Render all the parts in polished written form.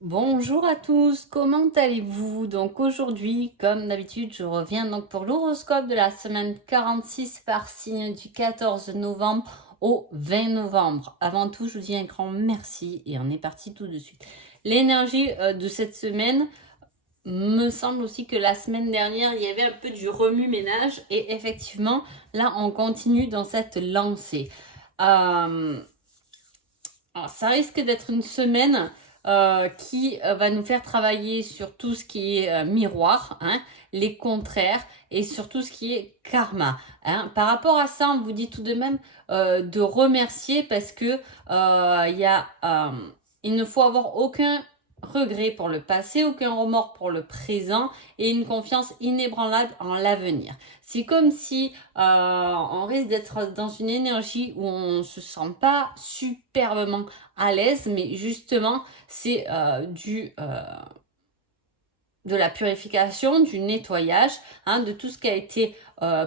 Bonjour à tous, comment allez-vous? Donc aujourd'hui, comme d'habitude, je reviens donc pour l'horoscope de la semaine 46 par signe du 14 novembre au 20 novembre. Avant tout, je vous dis un grand merci et on est parti tout de suite. L'énergie de cette semaine me semble aussi que la semaine dernière, il y avait un peu du remue-ménage et effectivement, là, on continue dans cette lancée. Euh, alors, ça risque d'être une semaine qui va nous faire travailler sur tout ce qui est miroir, hein, les contraires et sur tout ce qui est karma, hein. Par rapport à ça, on vous dit tout de même de remercier parce que il ne faut avoir aucun regret pour le passé, aucun remords pour le présent et une confiance inébranlable en l'avenir. C'est comme si on risque d'être dans une énergie où on ne se sent pas superbement à l'aise, mais justement, c'est de la purification, du nettoyage, hein, de tout ce qui a été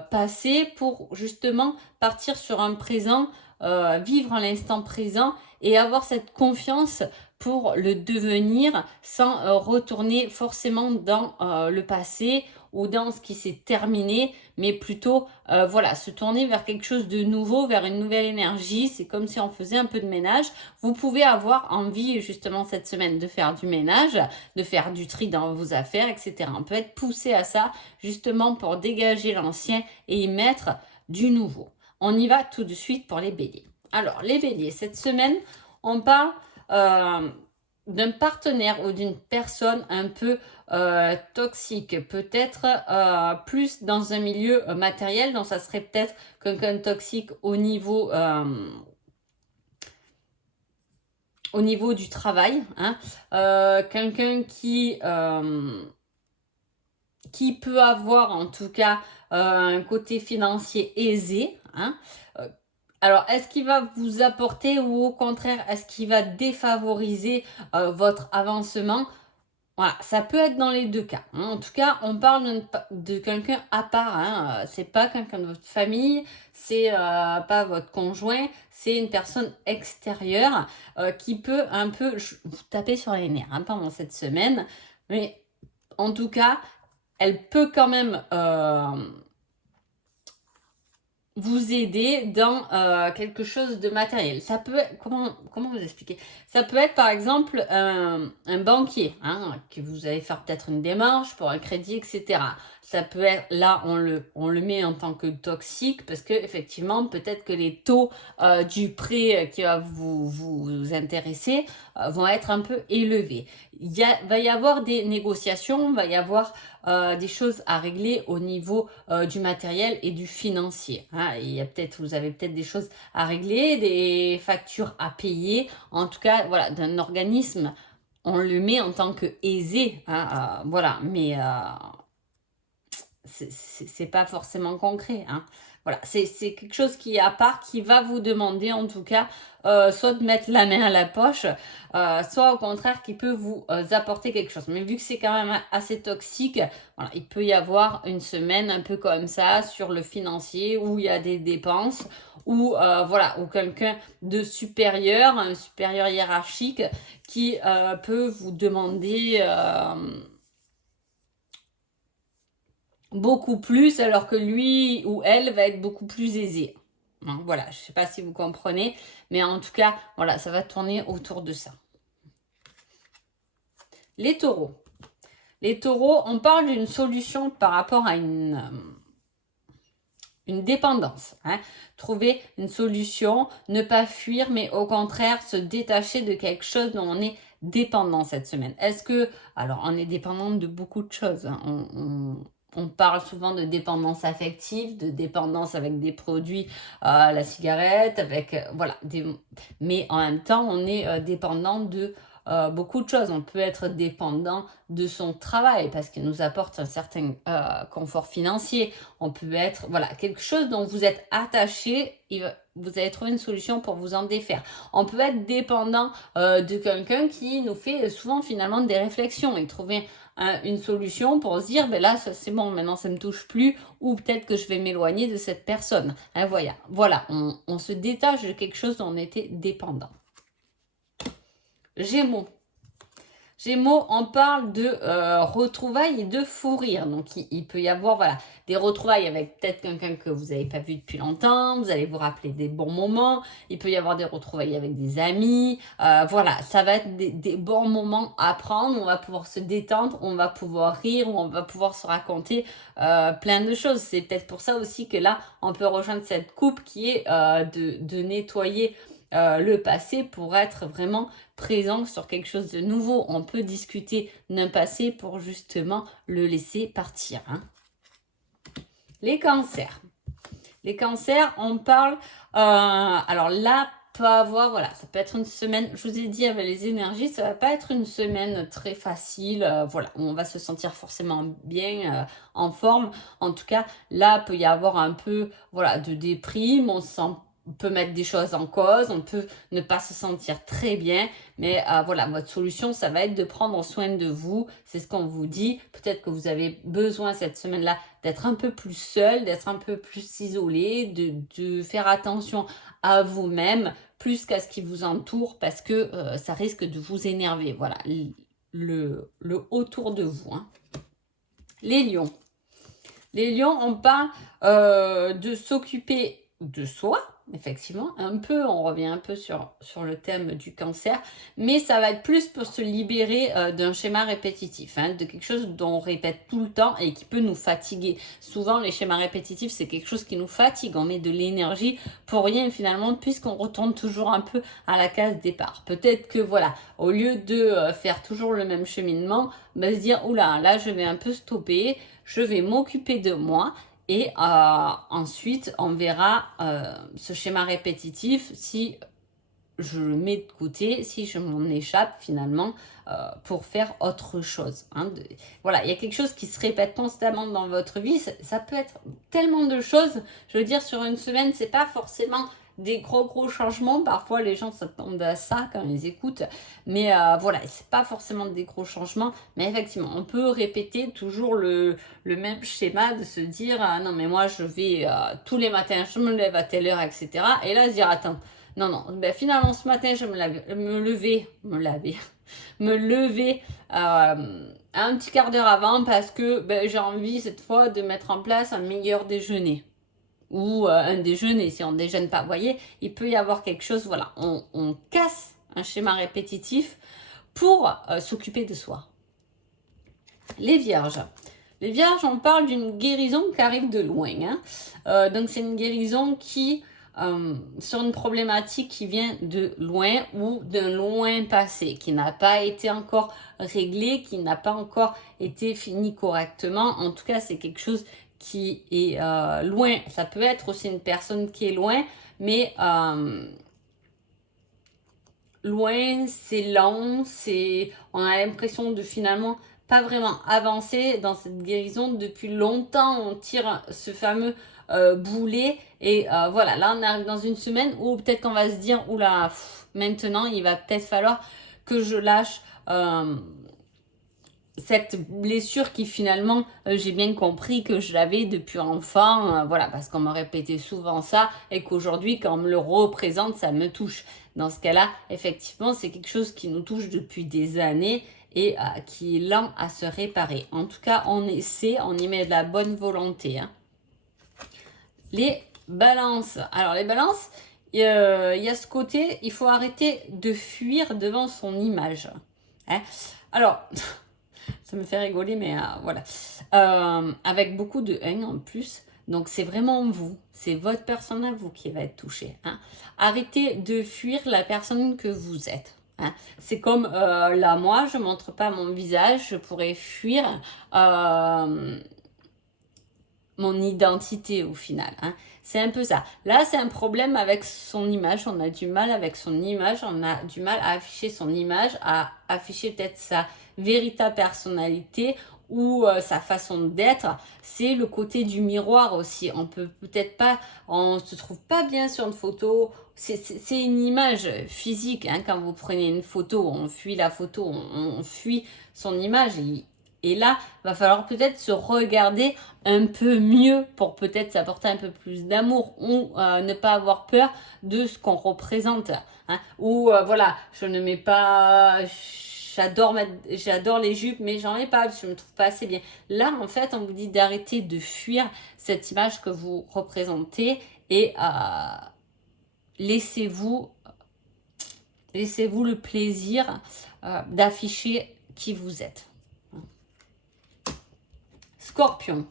passé pour justement partir sur un présent, vivre l'instant présent et avoir cette confiance pour le devenir sans retourner forcément dans le passé ou dans ce qui s'est terminé, mais plutôt voilà, se tourner vers quelque chose de nouveau, vers une nouvelle énergie. C'est comme si on faisait un peu de ménage. Vous pouvez avoir envie justement cette semaine de faire du ménage, de faire du tri dans vos affaires, etc. On peut être poussé à ça justement pour dégager l'ancien et y mettre du nouveau. On y va tout de suite pour les béliers. Alors, les béliers, cette semaine, on parle d'un partenaire ou d'une personne un peu toxique, peut-être plus dans un milieu matériel, donc ça serait peut-être quelqu'un de toxique au niveau du travail, hein. Quelqu'un qui peut avoir en tout cas un côté financier aisé, hein. Alors, est-ce qu'il va vous apporter ou au contraire, est-ce qu'il va défavoriser votre avancement? Voilà, ça peut être dans les deux cas, hein. En tout cas, on parle de quelqu'un à part, hein. C'est pas quelqu'un de votre famille, c'est pas votre conjoint, c'est une personne extérieure qui peut un peu vous taper sur les nerfs, hein, pendant cette semaine. Mais en tout cas, elle peut quand même vous aider dans quelque chose de matériel. Ça peut être, comment vous expliquer? Ça peut être par exemple un banquier, hein, que vous allez faire peut-être une démarche pour un crédit, etc. Ça peut être, là on le met en tant que toxique parce que effectivement peut-être que les taux du prêt qui va vous intéresser vont être un peu élevés. Va y avoir des négociations, va y avoir des choses à régler au niveau du matériel et du financier, hein. Vous avez peut-être des choses à régler, des factures à payer. En tout cas, voilà, d'un organisme, on le met en tant que aisé, hein, voilà, mais c'est pas forcément concret, hein. Voilà, c'est quelque chose qui est à part, qui va vous demander en tout cas soit de mettre la main à la poche, soit au contraire qui peut vous apporter quelque chose. Mais vu que c'est quand même assez toxique, voilà, il peut y avoir une semaine un peu comme ça sur le financier où il y a des dépenses, ou voilà, ou quelqu'un de supérieur, un supérieur hiérarchique qui peut vous demander beaucoup plus alors que lui ou elle va être beaucoup plus aisé. Hein, voilà, je ne sais pas si vous comprenez, mais en tout cas, voilà, ça va tourner autour de ça. Les taureaux. Les taureaux, on parle d'une solution par rapport à une dépendance, hein. Trouver une solution, ne pas fuir, mais au contraire se détacher de quelque chose dont on est dépendant cette semaine. Est-ce que, alors on est dépendant de beaucoup de choses, hein. On parle souvent de dépendance affective, de dépendance avec des produits, la cigarette, avec, voilà, mais en même temps, on est dépendant de beaucoup de choses. On peut être dépendant de son travail parce qu'il nous apporte un certain confort financier. On peut être, voilà, quelque chose dont vous êtes attaché, vous allez trouver une solution pour vous en défaire. On peut être dépendant de quelqu'un qui nous fait souvent finalement des réflexions et trouver une solution pour se dire, ben là, c'est bon, maintenant ça ne me touche plus, ou peut-être que je vais m'éloigner de cette personne. Hein, voilà, on se détache de quelque chose dont on était dépendant. Gémeaux. Gémeaux, on parle de retrouvailles et de fou rire. Donc, il peut y avoir voilà, des retrouvailles avec peut-être quelqu'un que vous n'avez pas vu depuis longtemps. Vous allez vous rappeler des bons moments. Il peut y avoir des retrouvailles avec des amis. Voilà, ça va être des bons moments à prendre. On va pouvoir se détendre, on va pouvoir rire, on va pouvoir se raconter plein de choses. C'est peut-être pour ça aussi que là, on peut rejoindre cette coupe qui est de nettoyer le passé pour être vraiment présent sur quelque chose de nouveau. On peut discuter d'un passé pour justement le laisser partir. Hein. Les cancers. Les cancers, on parle... alors là, peut avoir, voilà, ça peut être une semaine, je vous ai dit avec les énergies, ça va pas être une semaine très facile, voilà, on va se sentir forcément bien, en forme. En tout cas, là, peut y avoir un peu, voilà, de déprime, on peut mettre des choses en cause, on peut ne pas se sentir très bien, mais voilà, votre solution, ça va être de prendre soin de vous, c'est ce qu'on vous dit. Peut-être que vous avez besoin cette semaine-là d'être un peu plus seul, d'être un peu plus isolé, de faire attention à vous-même plus qu'à ce qui vous entoure parce que ça risque de vous énerver. Voilà, le autour de vous. Hein. Les lions. Les lions, on parle de s'occuper de soi, effectivement, un peu, on revient un peu sur le thème du cancer, mais ça va être plus pour se libérer d'un schéma répétitif, hein, de quelque chose dont on répète tout le temps et qui peut nous fatiguer. Souvent, les schémas répétitifs, c'est quelque chose qui nous fatigue, on met de l'énergie pour rien finalement, puisqu'on retourne toujours un peu à la case départ. Peut-être que voilà, au lieu de faire toujours le même cheminement, se dire, oula, là je vais un peu stopper, je vais m'occuper de moi et ensuite on verra ce schéma répétitif si je le mets de côté, si je m'en échappe finalement pour faire autre chose. Hein. Voilà, il y a quelque chose qui se répète constamment dans votre vie, ça peut être tellement de choses, je veux dire sur une semaine, c'est pas forcément des gros changements. Parfois, les gens s'attendent à ça quand ils écoutent. Mais voilà, c'est pas forcément des gros changements. Mais effectivement, on peut répéter toujours le même schéma de se dire non, mais moi, je vais tous les matins, je me lève à telle heure, etc. Et là, se dire attends, non, ben, finalement, ce matin, je me lever un petit quart d'heure avant parce que ben, j'ai envie cette fois de mettre en place un meilleur déjeuner ou un déjeuner si on ne déjeune pas. Vous voyez, il peut y avoir quelque chose, voilà, on casse un schéma répétitif pour s'occuper de soi. Les vierges. Les vierges, on parle d'une guérison qui arrive de loin. Hein. Donc c'est une guérison qui, sur une problématique qui vient de loin ou d'un loin passé, qui n'a pas été encore réglée, qui n'a pas encore été fini correctement. En tout cas, c'est quelque chose qui est loin. Ça peut être aussi une personne qui est loin, mais loin, c'est lent, on a l'impression de finalement pas vraiment avancer dans cette guérison. Depuis longtemps, on tire ce fameux boulet et voilà, là on arrive dans une semaine où peut-être qu'on va se dire, oula, maintenant il va peut-être falloir que je lâche cette blessure qui finalement, j'ai bien compris que je l'avais depuis enfant, voilà, parce qu'on me répétait souvent ça et qu'aujourd'hui, quand on me le représente, ça me touche. Dans ce cas-là, effectivement, c'est quelque chose qui nous touche depuis des années et qui est lent à se réparer. En tout cas, on essaie, on y met de la bonne volonté. Hein. Les balances. Alors, les balances, il y a ce côté, il faut arrêter de fuir devant son image. Hein. Alors... ça me fait rigoler, mais voilà. Avec beaucoup de haine en plus. Donc, c'est vraiment vous. C'est votre personne à vous qui va être touchée. Hein. Arrêtez de fuir la personne que vous êtes. Hein. C'est comme là, moi, je ne montre pas mon visage. Je pourrais fuir mon identité au final. Hein. C'est un peu ça. Là, c'est un problème avec son image. On a du mal avec son image. On a du mal à afficher son image, à afficher peut-être sa véritable personnalité ou sa façon d'être. C'est le côté du miroir aussi. On peut peut-être pas, on se trouve pas bien sur une photo. C'est une image physique. Hein. Quand vous prenez une photo, on fuit la photo, on fuit son image. Et là, va falloir peut-être se regarder un peu mieux pour peut-être s'apporter un peu plus d'amour ou ne pas avoir peur de ce qu'on représente. Hein. Ou voilà, je ne mets pas j'adore les jupes, mais j'en ai pas, je me trouve pas assez bien. Là, en fait, on vous dit d'arrêter de fuir cette image que vous représentez et laissez-vous le plaisir d'afficher qui vous êtes. Scorpion.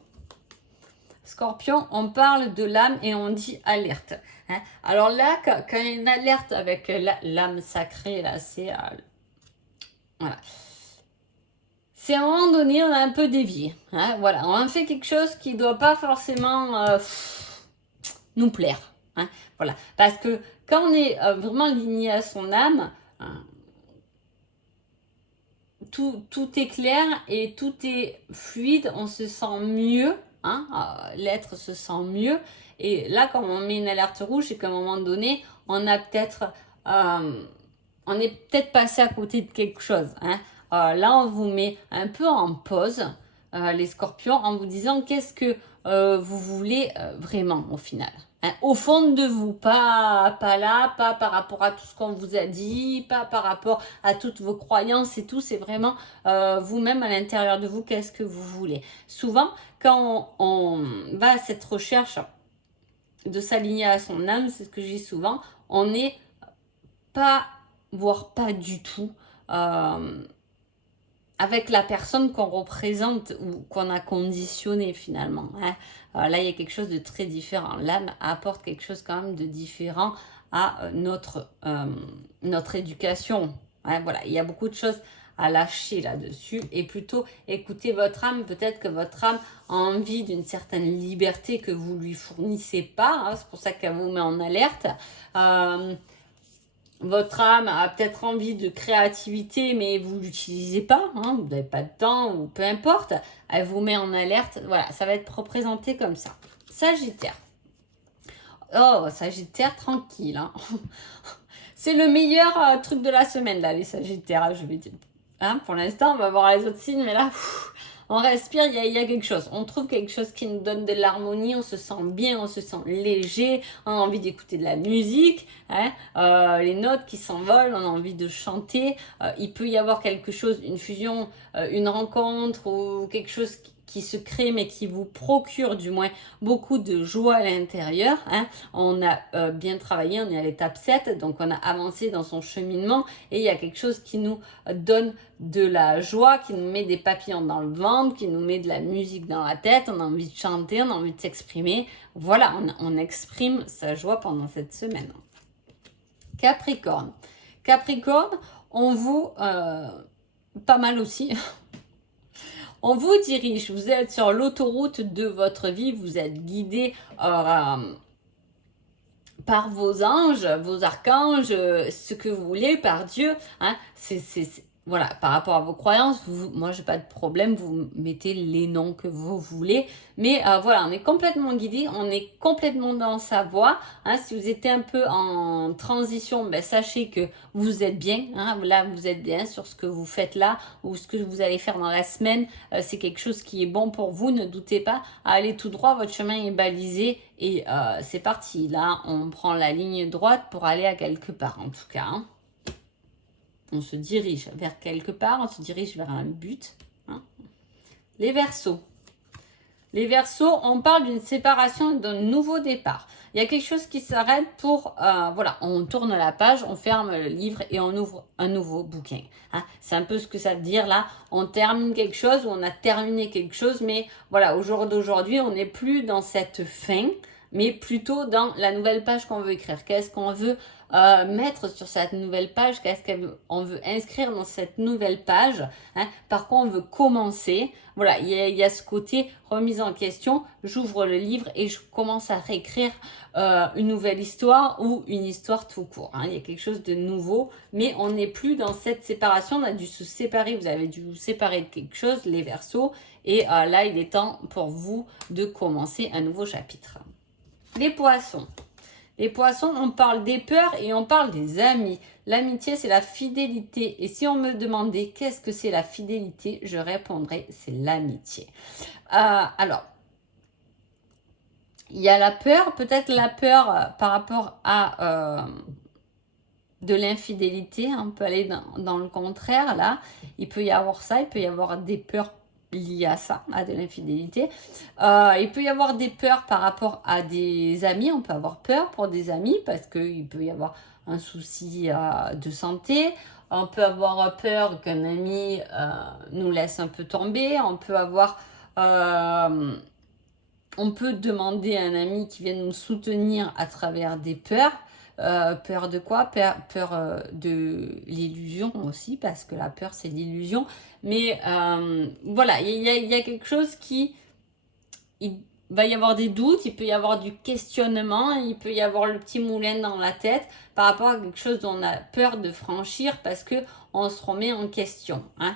Scorpion, on parle de l'âme et on dit alerte. Hein. Alors là, quand il y a une alerte avec l'âme sacrée, là, c'est... voilà. C'est à un moment donné, on a un peu dévié. Hein, voilà, on a fait quelque chose qui ne doit pas forcément nous plaire. Hein, voilà, parce que quand on est vraiment lié à son âme, hein, tout est clair et tout est fluide, on se sent mieux. Hein, l'être se sent mieux. Et là, quand on met une alerte rouge, c'est qu'à un moment donné, on est peut-être passé à côté de quelque chose. Hein. Là, on vous met un peu en pause, les scorpions, en vous disant qu'est-ce que vous voulez vraiment au final. Hein, au fond de vous, pas là, pas par rapport à tout ce qu'on vous a dit, pas par rapport à toutes vos croyances et tout, c'est vraiment vous-même à l'intérieur de vous, qu'est-ce que vous voulez. Souvent, quand on va à cette recherche de s'aligner à son âme, c'est ce que je dis souvent, on n'est pas, voire pas du tout, avec la personne qu'on représente ou qu'on a conditionné finalement. Hein. Là, il y a quelque chose de très différent. L'âme apporte quelque chose quand même de différent à notre éducation. Hein, voilà, il y a beaucoup de choses à lâcher là-dessus et plutôt écouter votre âme. Peut-être que votre âme a envie d'une certaine liberté que vous lui fournissez pas. Hein, c'est pour ça qu'elle vous met en alerte. Votre âme a peut-être envie de créativité, mais vous ne l'utilisez pas, hein, vous n'avez pas de temps ou peu importe. Elle vous met en alerte. Voilà, ça va être représenté comme ça. Sagittaire. Oh, Sagittaire, tranquille. Hein. C'est le meilleur truc de la semaine, là, les Sagittaires. Je vais dire. Hein, pour l'instant, on va voir les autres signes, mais là, on respire, il y a quelque chose. On trouve quelque chose qui nous donne de l'harmonie, on se sent bien, on se sent léger, on a envie d'écouter de la musique, hein, les notes qui s'envolent, on a envie de chanter. Il peut y avoir quelque chose, une fusion, une rencontre ou quelque chose qui se crée mais qui vous procure du moins beaucoup de joie à l'intérieur. Hein. On a bien travaillé, on est à l'étape 7, donc on a avancé dans son cheminement et il y a quelque chose qui nous donne de la joie, qui nous met des papillons dans le ventre, qui nous met de la musique dans la tête, on a envie de chanter, on a envie de s'exprimer. Voilà, on exprime sa joie pendant cette semaine. Capricorne. Capricorne, on vous... pas mal aussi... On vous dirige, vous êtes sur l'autoroute de votre vie, vous êtes guidé par vos anges, vos archanges, ce que vous voulez, par Dieu. Hein. Voilà, par rapport à vos croyances, moi, j'ai pas de problème, vous mettez les noms que vous voulez. Mais voilà, on est complètement guidé, on est complètement dans sa voie. Hein. Si vous étiez un peu en transition, ben, sachez que vous êtes bien. Hein. Là, vous êtes bien sur ce que vous faites là ou ce que vous allez faire dans la semaine. C'est quelque chose qui est bon pour vous, ne doutez pas. Allez tout droit, votre chemin est balisé et c'est parti. Là, on prend la ligne droite pour aller à quelque part, en tout cas. Hein. On se dirige vers quelque part, on se dirige vers un but. Hein. Les Verseaux. Les Verseaux, on parle d'une séparation et d'un nouveau départ. Il y a quelque chose qui s'arrête pour... voilà, on tourne la page, on ferme le livre et on ouvre un nouveau bouquin. Hein. C'est un peu ce que ça veut dire là. On termine quelque chose ou on a terminé quelque chose, mais voilà, au jour d'aujourd'hui, on n'est plus dans cette fin, mais plutôt dans la nouvelle page qu'on veut écrire. Qu'est-ce qu'on veut mettre sur cette nouvelle page, qu'est-ce qu'on veut inscrire dans cette nouvelle page, hein, par quoi on veut commencer. Voilà, il y a ce côté remise en question, j'ouvre le livre et je commence à réécrire une nouvelle histoire ou une histoire tout court. Hein. Il y a quelque chose de nouveau, mais on n'est plus dans cette séparation, on a dû se séparer, vous avez dû vous séparer de quelque chose, les Verseaux, et là il est temps pour vous de commencer un nouveau chapitre. Les Poissons. Les Poissons, on parle des peurs et on parle des amis. L'amitié, c'est la fidélité. Et si on me demandait qu'est-ce que c'est la fidélité, je répondrais c'est l'amitié. Alors, il y a la peur, peut-être la peur par rapport à de l'infidélité, on peut aller dans le contraire, là, il peut y avoir ça, il peut y avoir des peurs liées à ça, à de l'infidélité. Il peut y avoir des peurs par rapport à des amis, on peut avoir peur pour des amis parce qu'il peut y avoir un souci de santé, on peut avoir peur qu'un ami nous laisse un peu tomber, on peut avoir... on peut demander à un ami qui vienne nous soutenir à travers des peurs. Peur de quoi? Peur de l'illusion aussi, parce que la peur, c'est l'illusion. Mais voilà, il y a quelque chose qui... Il va y avoir des doutes, il peut y avoir du questionnement, il peut y avoir le petit moulin dans la tête par rapport à quelque chose dont on a peur de franchir parce que on se remet en question. Hein.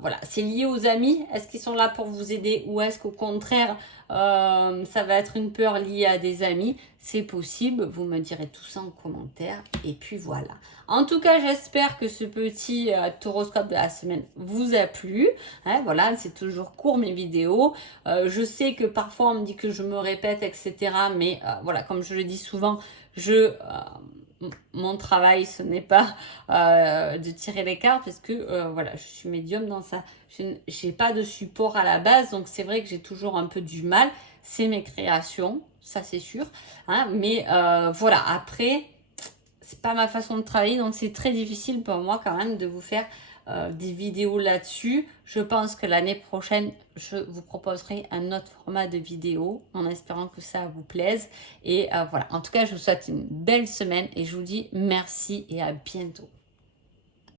Voilà, c'est lié aux amis. Est-ce qu'ils sont là pour vous aider ou est-ce qu'au contraire, ça va être une peur liée à des amis? C'est possible, vous me direz tout ça en commentaire. Et puis voilà. En tout cas, j'espère que ce petit horoscope de la semaine vous a plu. Hein, voilà, c'est toujours court mes vidéos. Je sais que parfois on me dit que je me répète, etc. Mais voilà, comme je le dis souvent, mon travail, ce n'est pas de tirer les cartes parce que voilà, je suis médium dans ça. Je n'ai pas de support à la base, donc c'est vrai que j'ai toujours un peu du mal. C'est mes créations, ça c'est sûr. Hein, mais voilà, après, c'est pas ma façon de travailler, donc c'est très difficile pour moi quand même de vous faire des vidéos là-dessus. Je pense que l'année prochaine, je vous proposerai un autre format de vidéo en espérant que ça vous plaise. Et voilà, en tout cas, je vous souhaite une belle semaine et je vous dis merci et à bientôt.